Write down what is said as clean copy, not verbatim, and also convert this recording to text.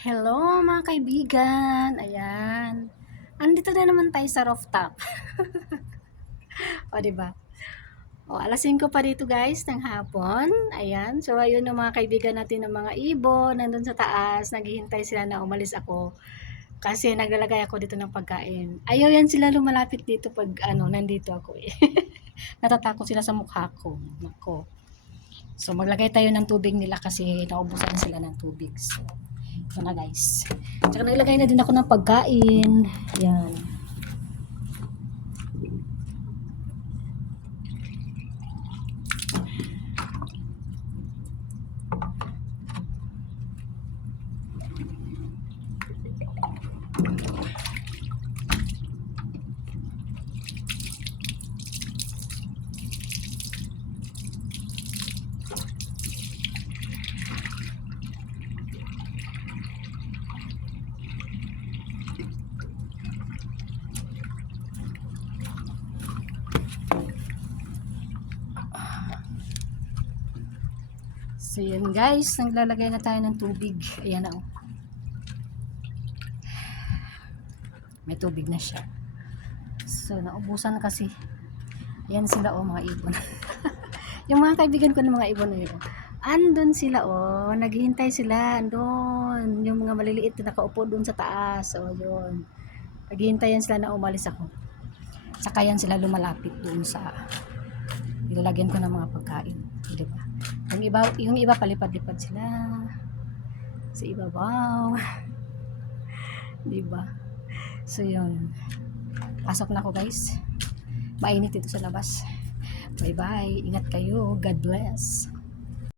Hello mga kaibigan, ayan. Andito na naman tayo sa rooftop. O, 'di ba? O, alas 5 pa dito guys ng hapon. Ayan. So, ayun yung mga kaibigan natin ng mga ibon, nandun sa taas, naghihintay sila na umalis ako. Kasi naglalagay ako dito ng pagkain. Ayaw yan sila lumalapit dito pag nandito ako eh. Natatakot sila sa mukha ko. Nako. So, maglagay tayo ng tubig nila kasi naubusan sila ng tubig. So, ito na guys. Tsaka naglagay na din ako ng pagkain. Yan. So yan guys, naglalagay na tayo ng tubig. Ayan na oh. May tubig na siya. So naubusan na kasi. Ayan sila oh mga ibon. Yung mga kaibigan ko ng mga ibon na yun. Andun sila oh, naghihintay sila. Andun, yung mga maliliit na nakaupo dun sa taas. O yun. Naghihintayan sila na umalis ako. Saka yan sila lumalapit dun sa nilalagyan ko ng mga pagkain. Diba? Yung iba palipad-lipad sila sa ibabaw. Diba? So yun. Pasok na ako guys. Mainit dito sa labas. Bye bye. Ingat kayo. God bless.